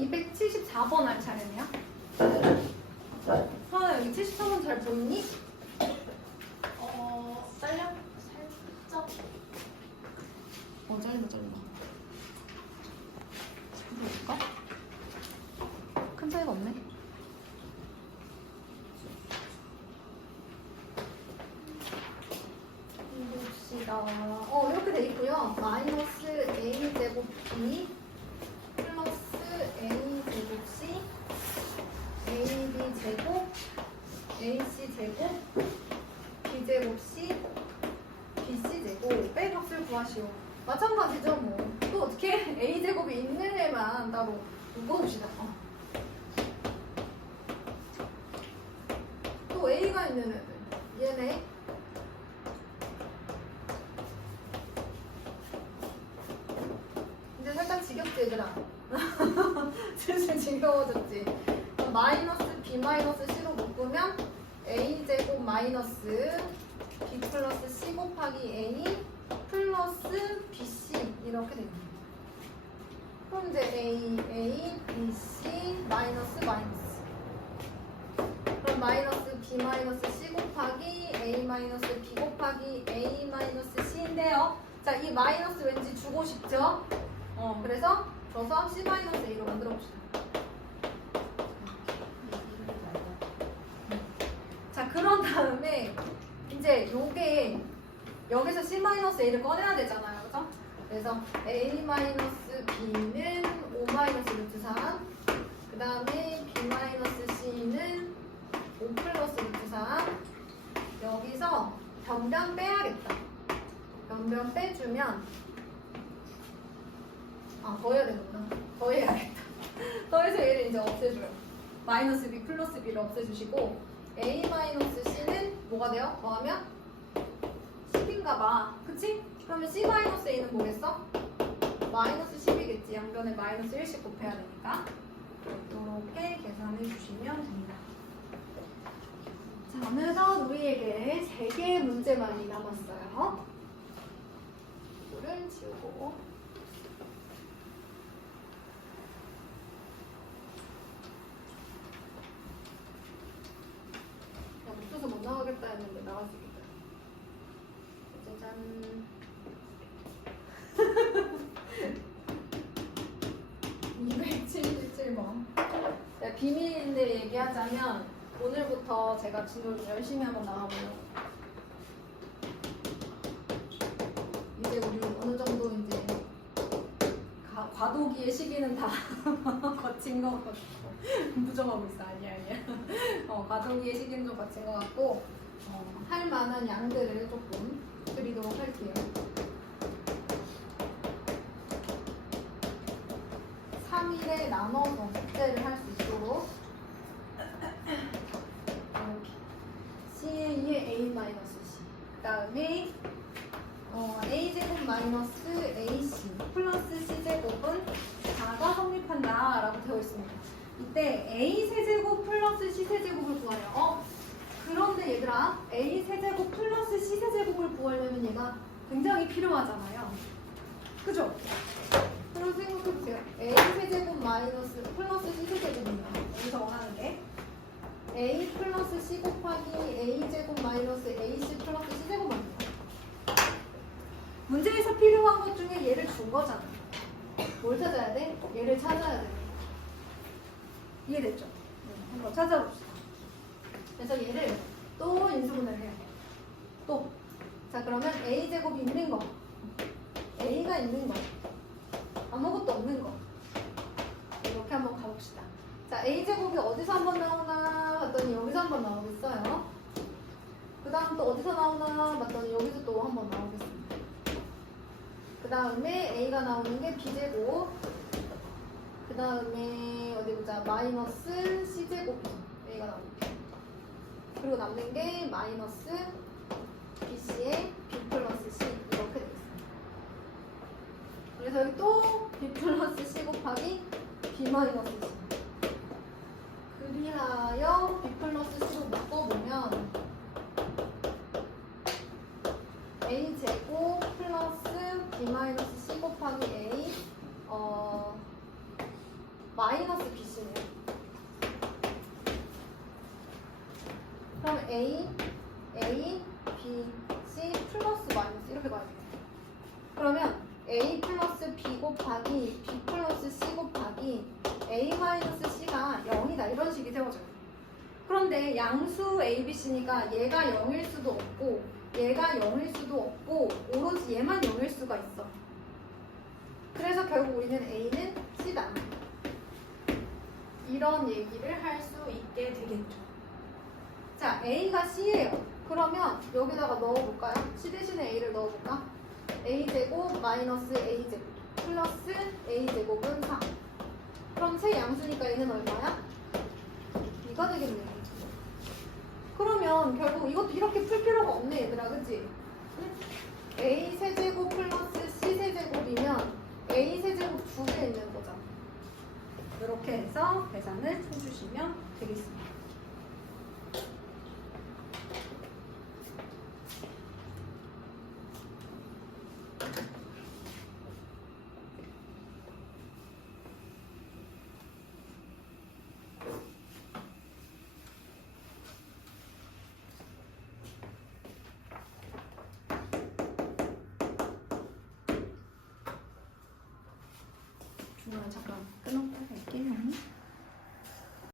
274번 할 차례네요. 서아 여기 73번 잘 보이니? 어, 딸려? 살짝. 어 잘린다 잘린다. 볼까? 큰 차이가 없네. 봅시다. 어 이렇게 돼 있고요. 마이너스 a 제곱 b 제곱 c ab 제곱 ac 제곱 b 제곱 c bc 제곱 빼 값을 구하시오. 마찬가지죠 뭐. 또 어떻게 a 제곱이 있는 애만 따로 묶어봅시다. 어. 또 a가 있는 애들 얘네 이제 살짝 지겹지 얘들아 슬슬 지겨워졌지. 그럼 마이너스 b 마이너스 c로 묶으면 a 제곱 마이너스 b 플러스 c 곱하기 a 플러스 bc 이렇게 됩니다. 그럼 이제 a a b c 마이너스 마이너스. 그럼 마이너스 b 마이너스 c 곱하기 a 마이너스 b 곱하기 a 마이너스 c인데요. 자 이 마이너스 왠지 주고 싶죠? 어, 그래서 저서 C 마이너스 A로 만들어 봅시다. 자, 그런 다음에 이제 요게 여기서 C 마이너스 A를 꺼내야 되잖아요. 그죠? 그래서 A 마이너스 B는 5 마이너스 루트 3. 그 다음에 B 마이너스 C는 5 플러스 루트 3. 여기서 변변 빼야겠다. 변변 빼주면 아, 더해야 되는구나. 더해야겠다. 더해서 얘를 이제 없애줘요. 마이너스 b 플러스 b를 없애주시고 a 마이너스 c는 뭐가 돼요? 더하면 10인가 봐. 그치? 그러면 c 마이너스 a는 뭐겠어? 마이너스 10이겠지. 양변에 마이너스 1씩 곱해야 되니까. 이렇게 계산해 주시면 됩니다. 자, 어느덧 우리에게 3개의 문제만이 남았어요. 이거를 지우고 야, 없어서 못 나가겠다 했는데 있겠다. 짜잔. 277번. 네, 비밀인데 얘기하자면 오늘부터 제가 진도를 좀 열심히 한번 나가보려고. 이제 우리 어느 정도 이제 가- 과도기의 시기는 다 거친 것 같고 부정하고 있어 아니야 아니야 어, 과도기의 시기는 좀 거친 것 같고 어, 할 만한 양들을 조금 드리도록 할게요 3일에 나눠서 숙제를 할 수 있도록 이렇게 CA의 A-C 그 다음에 어, a제곱 마이너스 ac 플러스 c제곱은 4가 성립한다 라고 되어 있습니다. 이때 a 세제곱 플러스 c 세제곱을 구하여 어? 그런데 얘들아 a 세제곱 플러스 c 세제곱을 구하려면 얘가 굉장히 필요하잖아요. 그죠? 그럼 생각해보세요. a 세제곱 마이너스 플러스 c 세제곱입니다. 여기서 원하는 게 a 플러스 c 곱하기 a 제곱 마이너스 ac 플러스 c 제곱입니다. 문제에서 필요한 것 중에 얘를 준 거잖아. 뭘 찾아야 돼? 얘를 찾아야 돼. 이해됐죠? 네, 한번 찾아봅시다. 그래서 얘를 또 해야 돼요. 또. 자, 그러면 a제곱이 있는 거. a가 있는 거. 아무것도 없는 거. 이렇게 한번 가봅시다. 자, a제곱이 어디서 한번 나오나 봤더니 여기서 한번 나오겠어요. 그 다음 또 어디서 나오나 봤더니 여기서 또 한번 나오겠습니다. 그 다음에 a가 나오는 게 b제곱 그 다음에 어디 보자 마이너스 c제곱 a가 나오는 게 그리고 남는 게 마이너스 bc의 b 플러스 c 이렇게 되겠습니다 그래서 여기 또 b 플러스 c 곱하기 b 마이너스 c 그리하여 b 플러스 c로 묶어보면 a 제곱 플러스 b 마이너스 c 곱하기 a 어 마이너스 BC네요. 그럼 A, A, B, C 플러스 마이너스 이렇게 가야 돼요. 그러면 A 플러스 B 곱하기 B 플러스 C 곱하기 A 마이너스 C가 0이다 이런 식이 세워져요. 그런데 양수 A, B, C니까 얘가 0일 수도 없고 얘가 0일 수도 없고 오로지 얘만 0일 수가 있어. 그래서 결국 우리는 A는 C다. 이런 얘기를 할 수 있게 되겠죠. 자, A가 C예요. 그러면 여기다가 넣어볼까요? C 대신에 A를 넣어볼까? A제곱 마이너스 A제곱 플러스 A제곱은 4. 그럼 세 양수니까 얘는 얼마야? 2가 되겠네요. 그러면 결국 이것도 이렇게 풀 필요가 없네 얘들아 그치? 응? A 세제곱 플러스 C 세제곱이면 A 세제곱 두 개 있는 거잖아. 이렇게 해서 계산을 해주시면 되겠습니다. 잠깐 갈게요.